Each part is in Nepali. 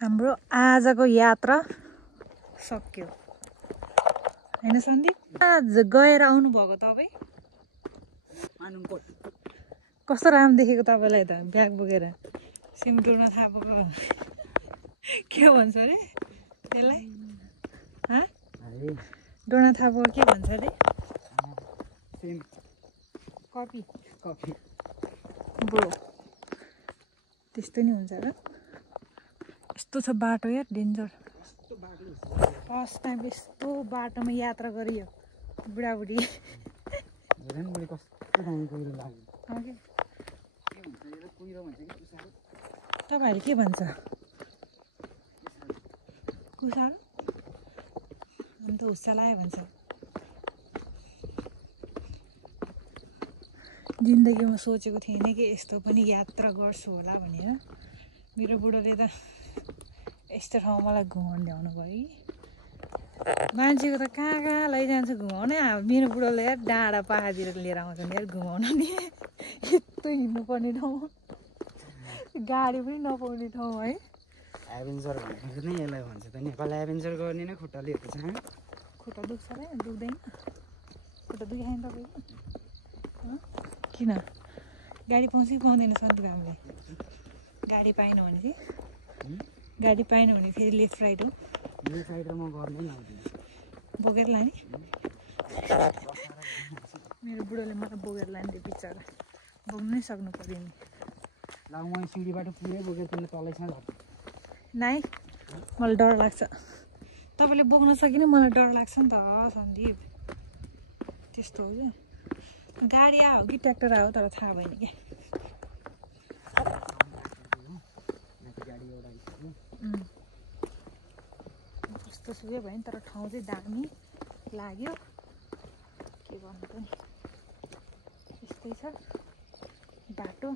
हाम्रो आजको यात्रा सक्यो हैन सन्दीप? आज गएर आउनु भएको तपाई? कस्तो राम्रो देखेको तपाईलाई त ब्याग बोकेर सिमटुरमा थापेको के भन्छ रे त्यसलाई? ह डोना थापेको के भन्छ रे? सिम कपी कपी बो त्यस्तो नि हुन्छ र? यस्तो छ बाटो यार डेन्जर। फर्स्ट टाइम यस्तो बाटोमा यात्रा गरियो बुढाबुढी। तपाईहरुले के भन्छ? कुसाल अन्त हुस्सा लाग्यो भन्छ। जिन्दगीमा सोचेको थिएन कि यस्तो पनि यात्रा गर्छु होला भनेर। मेरो बुढोले त यस्तो ठाउँ मलाई घुमाउनु ल्याउनु भयो। मान्छेको त कहाँ कहाँ लैजान्छ घुमाउन। मेरो बुढोले यार डाँडा पाहाडतिर लिएर आउँछन् यार घुमाउन नि। यस्तो हिँड्नुपर्ने ठाउँ, गाडी पनि नपाउने ठाउँ है। एभेन्जर भनेको नै यसलाई भन्छ त। नेपाल एभेन्जर गर्ने नै खुट्टाले हेर्छ। खुट्टा दुख्छ र दुख्दैन? खुट्टा दुखाएन तपाईँको? किन गाडी पाउँछ कि पाउँदैन सन्दीप? हामीले गाडी पाएन भने चाहिँ गाडी पाएन भने फेरि लेफ्ट राइट हो। लेफ्ट राइट म गर्नै लाउँदिनँ। बोकेर लाने? मेरो बुढोले मलाई बोकेर लान्थ्यो बिचरा। बोक्नु नै सक्नु पर्यो नि। ल म सिडीबाट पुरै बोकेर तिमीले तलैसम्म झर्छ। नाइ मलाई डर लाग्छ। तपाईँले बोक्न सकिन मलाई डर लाग्छ नि त सन्दीप। त्यस्तो हो क्या। गाडी आयो कि ट्र्याक्टर आयो तर थाहा भएन क्या। कस्तो सुयो भयो नि तर ठाउँ चाहिँ दामी लाग्यो। के गर्नु त नि यस्तै छ बाटो।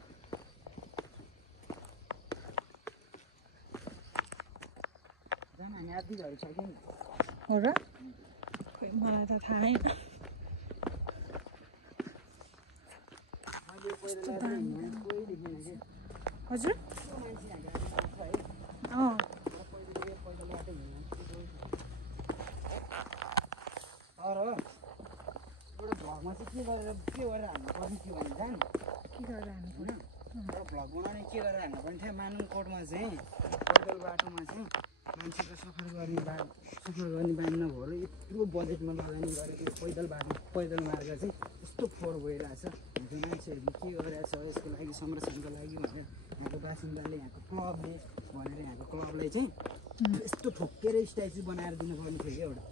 हो र? खोइ मलाई त थाहा छैन। हजुर भ्लगमा चाहिँ के गरेर हाल्नुपर्ने थियो भने जान के गरेर हाल्नु पर्यो? भ्लग बनाउने के गरेर हाल्नुपर्ने थियो? मानुङकोटमा चाहिँ पैदल बाटोमा चाहिँ मान्छेको सफर गर्ने बानी नभएर यत्रो बजेटमा लगानी गरेको पैदल बाटो पैदल मार्ग चाहिँ यस्तो फोहोर भइरहेछ। मान्छेहरूले के गरिरहेछ यसको लागि संरक्षणको लागि भनेर यहाँको बासिन्दाले यहाँको क्लबले भनेर यहाँको क्लबलाई चाहिँ यस्तो ठोक्केर स्ट्याचु बनाएर दिनुपर्ने थियो क्या एउटा।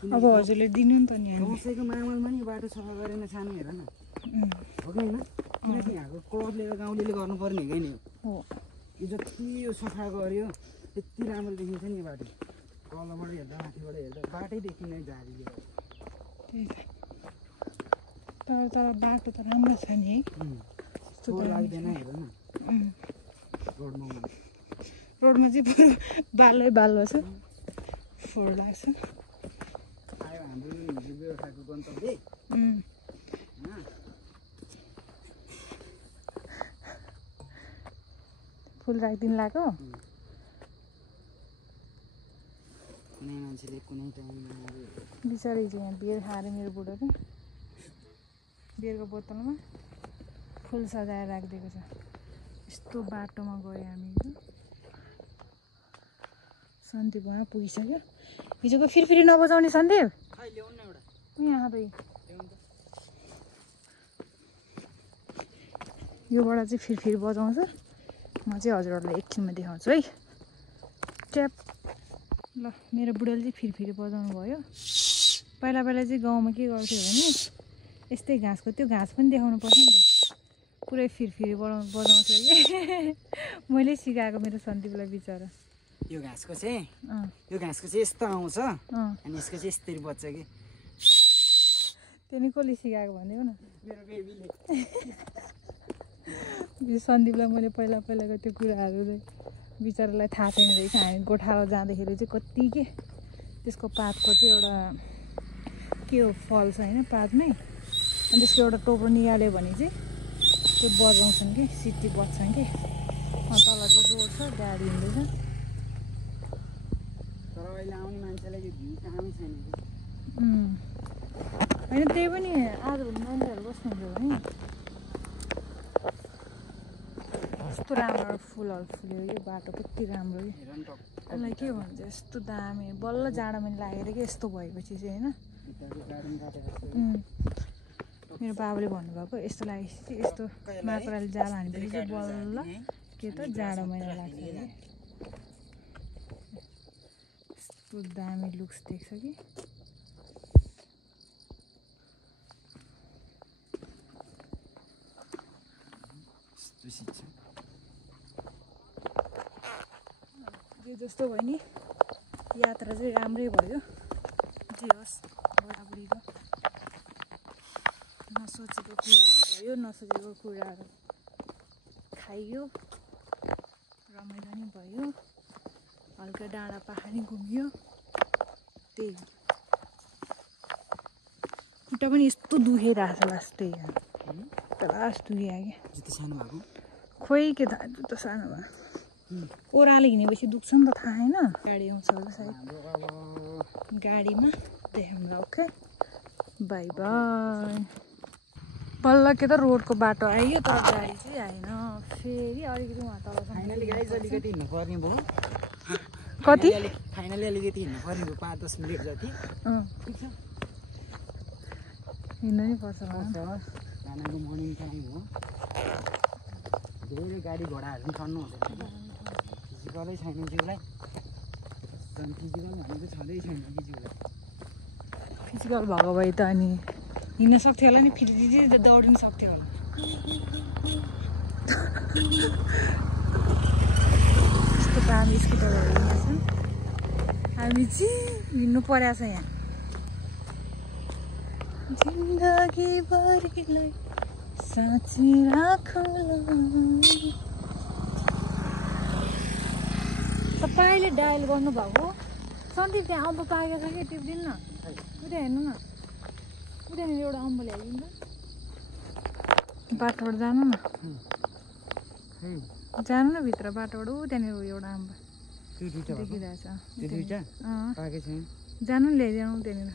अब हजुरले दिनु नि त नि। दसैँको मामलमा नि बाटो सफा गरेन सानो हेर न, हो कि होइन? किनकि यहाँको क्लबले गाउँले गर्नुपर्ने हो नि। यो जति यो सफा गर्यो त्यति राम्रो देखिन्छ नि बाटो। तलबाट हेर्दा माथिबाट हेर्दा बाटै देखिने झारी। तर बाटो त राम्रो छ नि है। फोहोर लाग्दैन हेर न रोडमा। रोडमा चाहिँ पुरो बालै बालो छ, फोहोर लाग्छ। आयो हाम्रो हिजो व्यवसायको गन्तव्य। फुल राखिदिनु लाग्यो। कुनै मान्छेले कुनै टाइममा बिचरा हिजो यहाँ बियर खाएर मेरो बुढोले बियरको बोतलमा फुल सजाएर राखिदिएको छ। यस्तो बाटोमा गयो हामी। सन्दीप वहाँ पुगिसक्यो। हिजोको फेरि नबजाउने सन्दीप यहाँ भाइ। योबाट चाहिँ फेरि बजाउँछ। म चाहिँ हजुरहरूलाई एकछिनमा देखाउँछु है। ट्याप ल मेरो बुढाले चाहिँ फेरि बजाउनु भयो। पहिला चाहिँ गाउँमा के गर्थ्यो भने यस्तै घाँसको त्यो घाँस पनि देखाउनु पर्छ नि त। पुरै फेरि बजाउँथ्यो कि। मैले सिकाएको मेरो सन्दीपलाई बिचरा। यो घाँसको चाहिँ यस्तो आउँछ अनि यसको चाहिँ यस्तरी बज्छ कि। त्यो नि कसले सिकाएको भनिदेऊ न? मेरो बेबीले। सन्दीपलाई मैले पहिलाको त्यो कुराहरू चाहिँ बिचरालाई थाहा छैन रहेछ। हामी गोठालो जाँदाखेरि चाहिँ कति के त्यसको पातको चाहिँ एउटा के हो फल छ होइन पातमै। अनि त्यसको एउटा टोप्रो निकाल्यो भने चाहिँ त्यो बजाउँछन् कि सिटी बज्छन् कि। तल चाहिँ जोड छ गाडी हिँड्दैछ तर अहिले आउने मान्छेलाई यो भ्यू कामै छैन कि होइन त्यही पनि आज मान्छेहरू बस्नुहुन्छ भने कस्तो राम्रो फुलहरू फुल्यो यो बाटो कति राम्रो कि हेर न त यसलाई के भन्छ यस्तो दामी बल्ल जाडो महिना लागेर कि यस्तो भएपछि चाहिँ होइन भित्रको गार्डन काटेर मेरो बाबुले भन्नुभएको यस्तो लागेपछि चाहिँ यस्तो माकुराले जाल हानेपछि चाहिँ बल्ल के त जाडो महिना लाग्छ कि यस्तो दामी लुक्स देख्छ कि जे जस्तो भयो नि यात्रा चाहिँ राम्रै भयो जे होस् बुढाबुढीको नसोचेको कुराहरू भयो नसोचेको कुराहरू खाइयो रमाइलो नि भयो हल्का डाँडा पाखा नि घुमियो त्यही खुट्टा पनि यस्तो दुखिरहेको छ लास्ट त्यही लास्ट दुखियो क्या जुत्ता सानो भएको खोइ के थाहा जुत्ता सानो भयो ओह्रालो हिँडेपछि दुख्छ नि त थाहा होइन गाडी आउँछ होला सायद गाडीमा देखाउँला ओके बाई बाई बल्ल के त रोडको बाटो आइयो तर गाडी चाहिँ आएन फेरि अलिकति उहाँ तल फाइनली गाइज अलिकति हिँड्नु पर्ने भयो कति फाइनली अलिकति हिँड्नु पर्ने भयो 5-10 मिनट जति ठिक छ हिँड्नु नै पर्छ खानाको मर्निङ टाइम हो धेरै गाडी घोडाहरू पनि चढ्नु हुँदैन फिजिकलै छैन जिउलाई झन् फिजिकल भनेको छँदै छैन कि जिउलाई फिजिकल भएको भए त अनि हिँड्न सक्थ्यो होला नि फेरि दौडिनु सक्थ्यो होला यस्तो दामी स्कुटरहरू हिँड्छन् हामी चाहिँ हिँड्नु परेको छ यहाँ जिन्दगीभरिलाई साँची राखौँला तपाईँले डायल गर्नुभएको सन्दीप त्यहाँ अम्बो पाकेको छ कि टिप्दिनु न उता हेर्नु न उतानिर एउटा अम्बो ल्याइदिनु त बाटोबाट जानु न जानु न भित्र बाटोबाट त्यहाँनिर एउटा अम्बो देखिरहेछ जानु नि ल्याइदिनु त्यहाँनिर